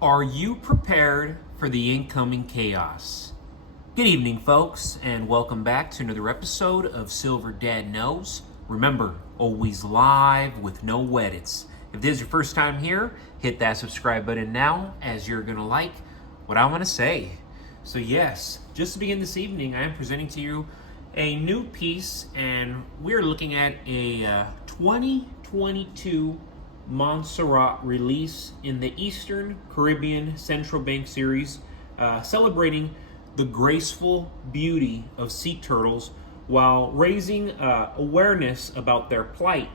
Are you prepared for the incoming chaos? Good evening, folks, and welcome back to another episode of Silver Dad Knows. Remember, always live with no edits. If this is your first time here, hit that subscribe button now, as you're going to like what I want to say. So yes, just to begin this evening, I am presenting to you a new piece, and we're looking at a 2022 Montserrat release in the Eastern Caribbean Central Bank Series, celebrating the graceful beauty of sea turtles while raising awareness about their plight.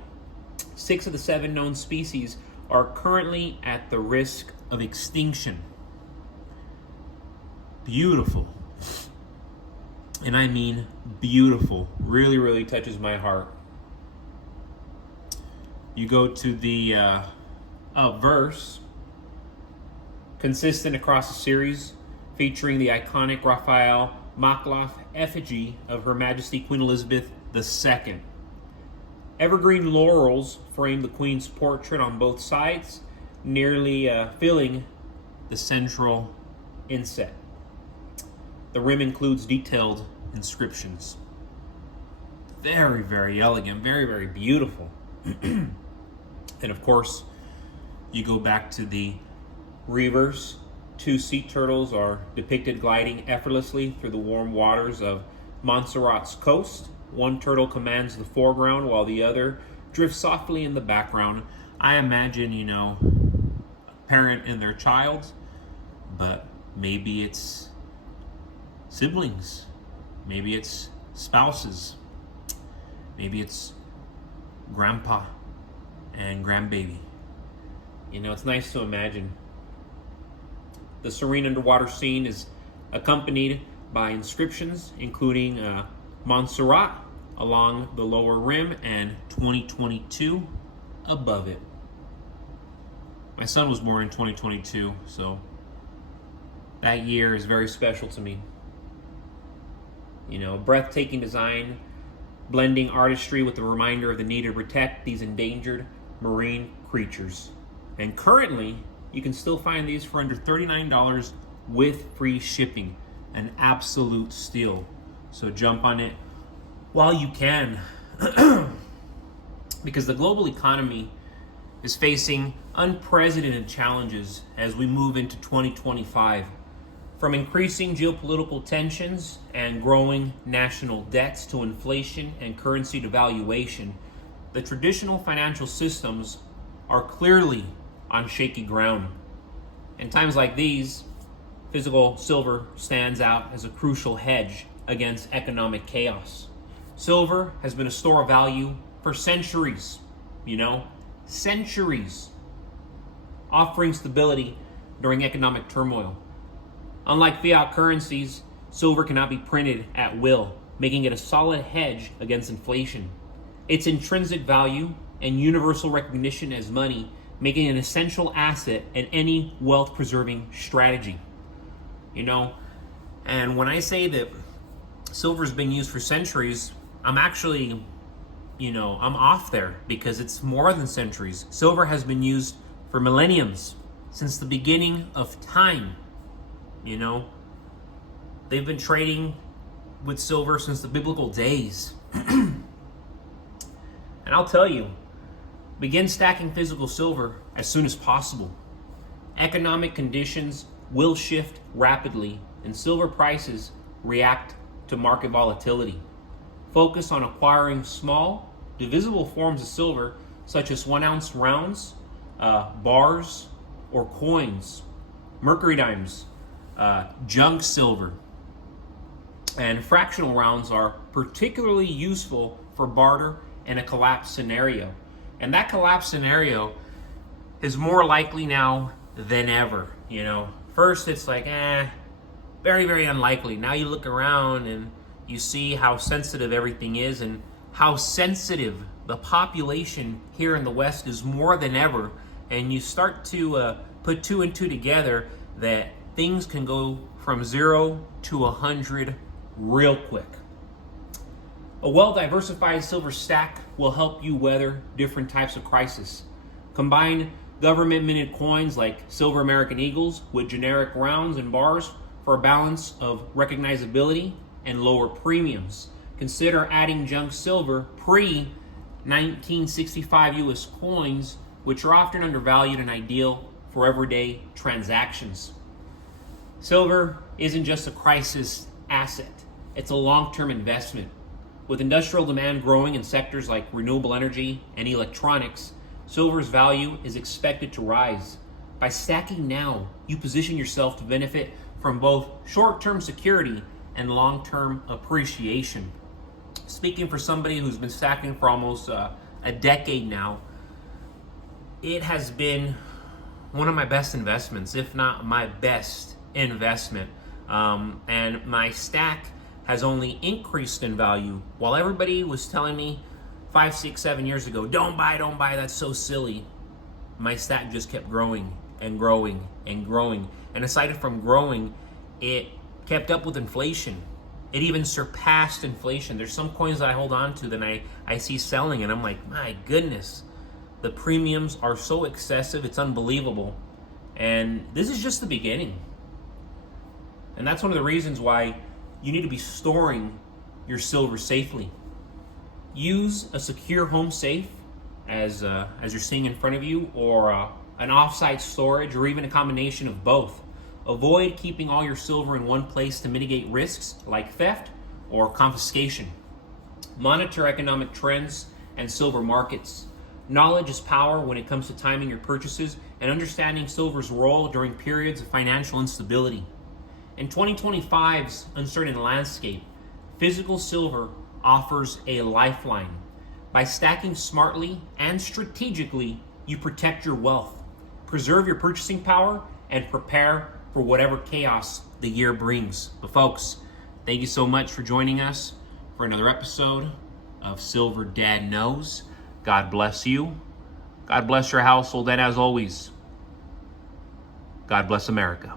6 of the 7 known species are currently at the risk of extinction. Beautiful. And I mean beautiful. Really, really touches my heart. You go to the verse, consistent across the series, featuring the iconic Raphael Makloff effigy of Her Majesty Queen Elizabeth II. Evergreen laurels frame the Queen's portrait on both sides, nearly filling the central inset. The rim includes detailed inscriptions. Very, very elegant, very, very beautiful. And of course, you go back to the reverse. 2 sea turtles are depicted gliding effortlessly through the warm waters of Montserrat's coast. One turtle commands the foreground while the other drifts softly in the background. I imagine, a parent and their child, but maybe it's siblings, maybe it's spouses, maybe it's grandpa and grandbaby. It's nice to imagine. The serene underwater scene is accompanied by inscriptions, including Montserrat along the lower rim and 2022 above it. My son was born in 2022, so that year is very special to me. Breathtaking design, blending artistry with a reminder of the need to protect these endangered marine creatures. And currently, you can still find these for under $39 with free shipping. An absolute steal. So jump on it while you can. Because the global economy is facing unprecedented challenges as we move into 2025. From increasing geopolitical tensions and growing national debts to inflation and currency devaluation, the traditional financial systems are clearly on shaky ground. In times like these, physical silver stands out as a crucial hedge against economic chaos. Silver has been a store of value for centuries, centuries, offering stability during economic turmoil. Unlike fiat currencies, silver cannot be printed at will, making it a solid hedge against inflation. Its intrinsic value and universal recognition as money make it an essential asset in any wealth-preserving strategy. And when I say that silver's been used for centuries, I'm actually, I'm off there, because it's more than centuries. Silver has been used for millenniums, since the beginning of time. They've been trading with silver since the biblical days. And I'll tell you, begin stacking physical silver as soon as possible. Economic conditions will shift rapidly, and silver prices react to market volatility. Focus on acquiring small, divisible forms of silver, such as 1-ounce rounds, bars, or coins, mercury dimes, junk silver, and fractional rounds are particularly useful for barter in a collapse scenario. And that collapse scenario is more likely now than ever. First it's like, very, very unlikely. Now you look around and you see how sensitive everything is, and how sensitive the population here in the West is more than ever. And you start to put 2 and 2 together, that things can go from 0 to 100 real quick. A well-diversified silver stack will help you weather different types of crisis. Combine government minted coins like silver American Eagles with generic rounds and bars for a balance of recognizability and lower premiums. Consider adding junk silver pre-1965 US coins, which are often undervalued and ideal for everyday transactions. Silver isn't just a crisis asset, it's a long-term investment. With industrial demand growing in sectors like renewable energy and electronics, silver's value is expected to rise. By stacking now, you position yourself to benefit from both short-term security and long-term appreciation. Speaking for somebody who's been stacking for almost a decade now, it has been one of my best investments, if not my best investment. And my stack has only increased in value, while everybody was telling me 5, 6, 7 years ago, don't buy, that's so silly. My stack just kept growing and growing and growing. And aside from growing, it kept up with inflation. It even surpassed inflation. There's some coins that I hold on to that I see selling, and I'm like, my goodness, the premiums are so excessive, it's unbelievable. And this is just the beginning. And that's one of the reasons why you need to be storing your silver safely. Use a secure home safe, as you're seeing in front of you, or an offsite storage, or even a combination of both. Avoid keeping all your silver in one place to mitigate risks like theft or confiscation. Monitor economic trends and silver markets. Knowledge is power when it comes to timing your purchases and understanding silver's role during periods of financial instability. In 2025's uncertain landscape, physical silver offers a lifeline. By stacking smartly and strategically, you protect your wealth, preserve your purchasing power, and prepare for whatever chaos the year brings. But folks, thank you so much for joining us for another episode of Silver Dad Knows. God bless you. God bless your household. And as always, God bless America.